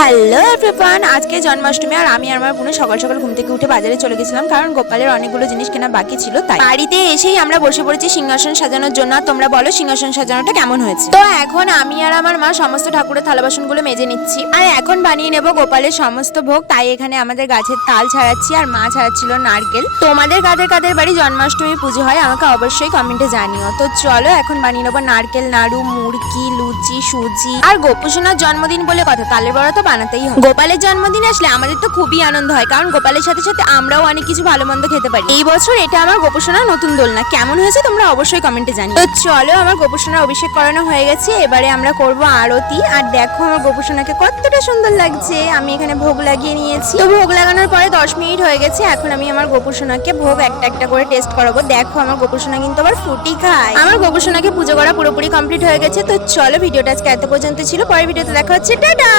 Hello everyone, আজকে জন্মাষ্টমী আর আমি আর আমার বোন সকাল সকাল ঘুম থেকে উঠে বাজারে চলে গেছিলাম, কারণ গোপালের অনেকগুলো জিনিস কেনা বাকি ছিল। তাই বাড়িতে এসেই আমরা বসে পড়েছি সিংহাসন সাজানোর জন্য। তোমরা বলো সিংহাসন সাজানোটা কেমন হয়েছে? তো এখন আমি আর আমার মা সমস্ত ঠাকুরের থালা বাসনগুলো মেজে নিচ্ছি, আর এখন বানিয়ে নেব গোপালের সমস্ত ভোগ। তাই এখানে আমাদের গাছের তাল ছাড়াচ্ছি, আর মা ছাড়াচ্ছিল নারকেল। তোমাদের কাদের কাদের বাড়ি জন্মাষ্টমী পুজো হয় আমাকে অবশ্যই কমেন্টে জানিও। তো চলো এখন বানিয়ে নেবো নারকেল নাড়ু, মুড়কি, লুচি, সুজি। আর গোপুসোনার জন্মদিন বলে কথা, তালের বড়া তো বানাতেই হয়। গোপালের জন্মদিন আসলে আমাদের তো খুবই আনন্দ হয়, কারণ গোপালের সাথে সাথে আমরাও অনেক কিছু ভালো মন্দ খেতে পারি। এই বছর এটা আমার গোপুসোনার নতুন দোলনা, কেমন হয়েছে তোমরা অবশ্যই কমেন্টে জানিও। তো চলো, আমার গোপুসোনার অভিষেক করানো হয়ে গেছে, এবারে আমরা করব আরতি। আর দেখো আমার গোপুসোনাকে কতটা সুন্দর লাগছে। আমি এখানে ভোগ লাগিয়ে নিয়েছি। তো ভোগ লাগানোর পরে 10 মিনিট হয়ে গেছে। এখন আমি আমার গোপুসোনাকে ভোগ একটা একটা করে টেস্ট করাবো। দেখো আমার গোপুসোনা কিন্তু আবার ফ্রুটি খায়। আমার গোপুসোনাকে পুজো করা পুরোপুরি কমপ্লিট হয়ে গেছে। তো চলো, ভিডিওটা আজকে এত পর্যন্ত ছিল, পরের ভিডিওতে দেখা হচ্ছে, টাটা।